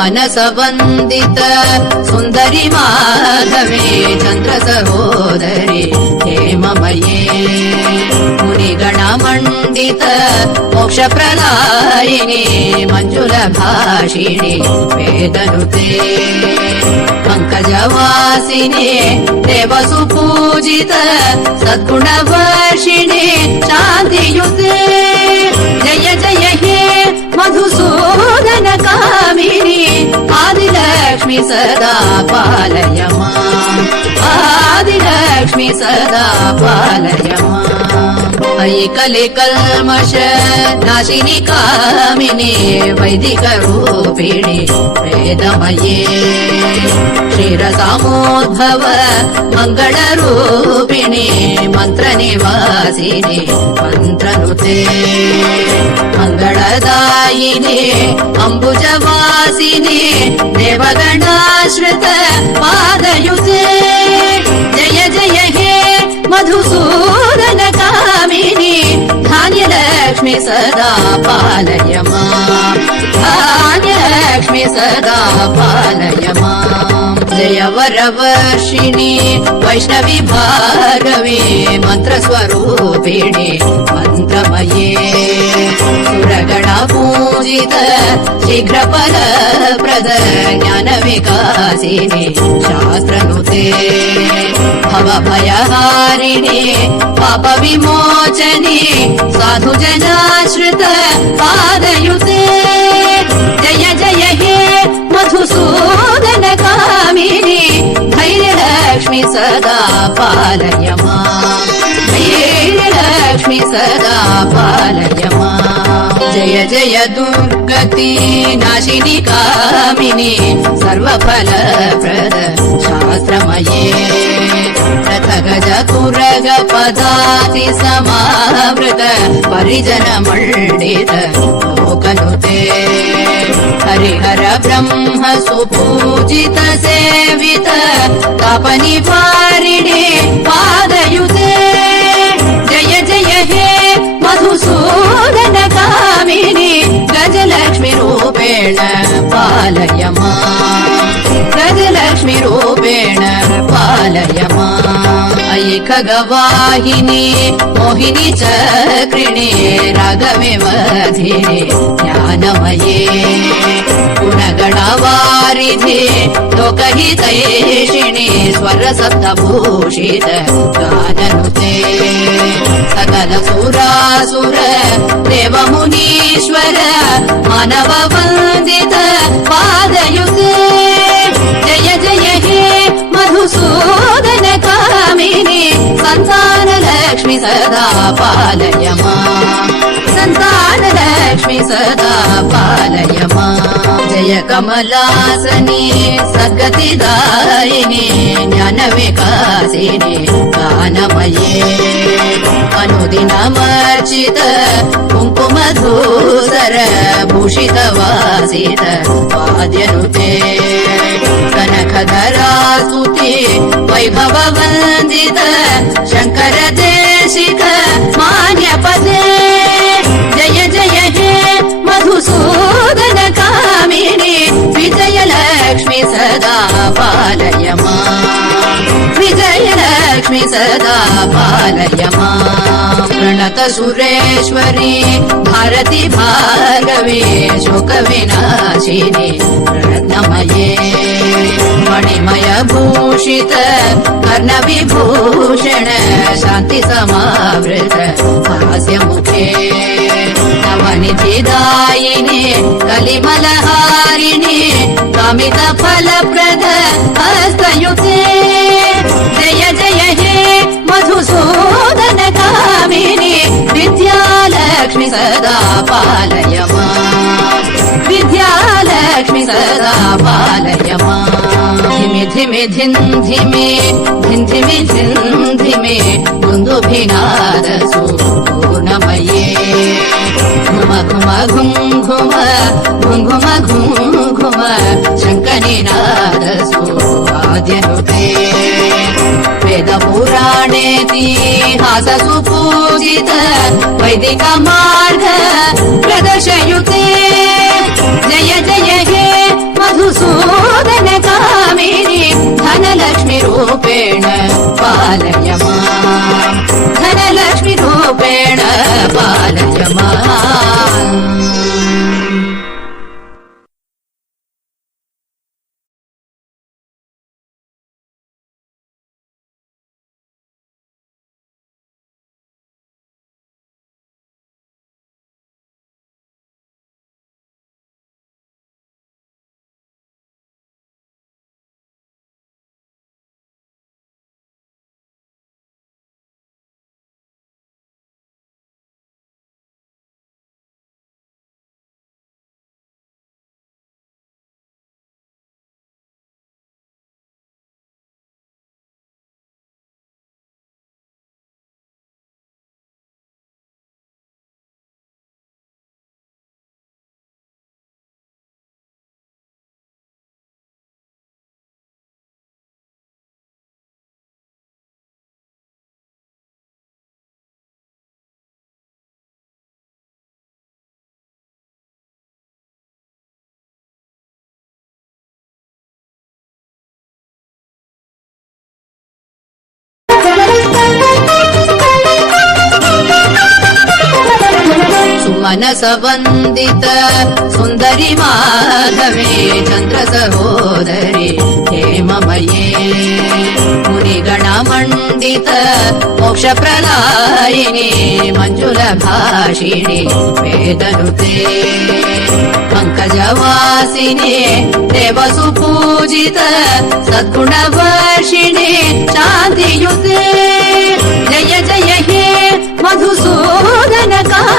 मनस वन्दित सुन्दरि माधवे चन्द्र सहोदरि हेममये मुनिगणमण्डित मोक्षप्रदायिनि मञ्जुलभाषिणि वेदनुते पङ्कजवासिनि देवसुपूजित सद्गुणवर्षिणि शान्तियुते जय जय हे मधुसूदन कामिनी आदिलक्ष्मी सदा पालय माम् आदिलक्ष्मी सदा पालय माम् अयि कले कल्मष नाशिनि कामिनी वैदिक रूपिणि वेदमये क्षीरसामोद्भव मंगल रूपिणि मंत्र निवासिनि मंत्रनुते मंगलदायिनि अंबुजवासिनि देवगणाश्रित पादयुते जय जय हे मधुसूदन कामिनी धान्यलक्ष्मी सदा पालय माम् धान्यलक्ष्मी सदा पालय माम् जय वरवर्षिणि वैष्णवी भार्गवी मन्त्रस्वरूपिणि मन्त्रमये सुरगणपूजित शीघ्रफलप्रद ज्ञानविकासिनि शास्त्रनुते भवभयहारिणि पापविमोचनि साधुजनाश्रित पादयुते जय जय हे मधुसूदन कामिनी धैर्यलक्ष्मी सदा पालय माम् धैर्यलक्ष्मी सदा पालय माम् जय जय दुर्गति नाशिनि कामिनी सर्वफलप्रद शास्त्रमये रथगज कुरग पदाति समावृत परिजन मण्डित लोकनुते हरिहर ब्रह्म सुपूजित सेवित तापनिवारिणि पादयुते जय जय हे मधुसूदन कामिनी गजलक्ष्मी रूपेण पालय माम् गजलक्ष्मी रूपेण पालय माम् अयि खगवाहिनी मोहिनी चक्रिणे रागविमधिने ज्ञानमये गुणगणवारिधे लोकहितैषिणि स्वरसप्तभूषित गाननुते सकल सुरासुर देवमुनीश्वर मानव वन्दित पादयुते जय जय हे मधुसूदन कामिनी संतानलक्ष्मी सदा पालय माम् संतानलक्ष्मी सदा पालय माम् जय कमलासनि सद्गतिदायिनि ज्ञानविकासिनि गानमये अनुदिनमर्चित कुङ्कुमधूसर भूषितवासित वाद्यनुते कनकधरास्तुति वैभववन्दित शङ्कर देशिक मान्यपदे जय जय हे मधुसूदन कामिनी विजयलक्ष्मी सदा पालय माम् विजयलक्ष्मी सदा पालय माम् प्रणत सुरेश्वरी भारती भार्गवी शोकविनाशिनी रत्नमये मणिमय भूषित कर्णविभूषण शान्ति समावृत हास्यमुखे नवनिधिदायिनी कलिमलहारिणी कामितफलप्रद हस्तयुते जय जय हे मधुसूदन कामिनी विद्यालक्ष्मी सदा पालय माम् विद्यालक्ष्मी सदा पालय माम् धिमि धिमि धिन् धिमि धिन् धिमि धिन् धिमि दुन्दुभिनादसु पूर्णमये घुम घुम घुम घुम घुम घुम घुम घुम शङ्खनिनादसु वाद्यनुते वेदपुराणेतिहाससु पूजित वैदिक मार्ग प्रदर्शयुते जय जय हे रूपेण पालय माम् धनलक्ष्मी रूपेण पालय माम् मनस वन्दित सुन्दरि माधवे चन्द्र सहोदरि हेममये मुनिगणमण्डित मोक्षप्रदायिनि मञ्जुलभाषिणि वेदनुते पङ्कजवासिनि देवसुपूजित सद्गुणवर्षिणि शान्तियुते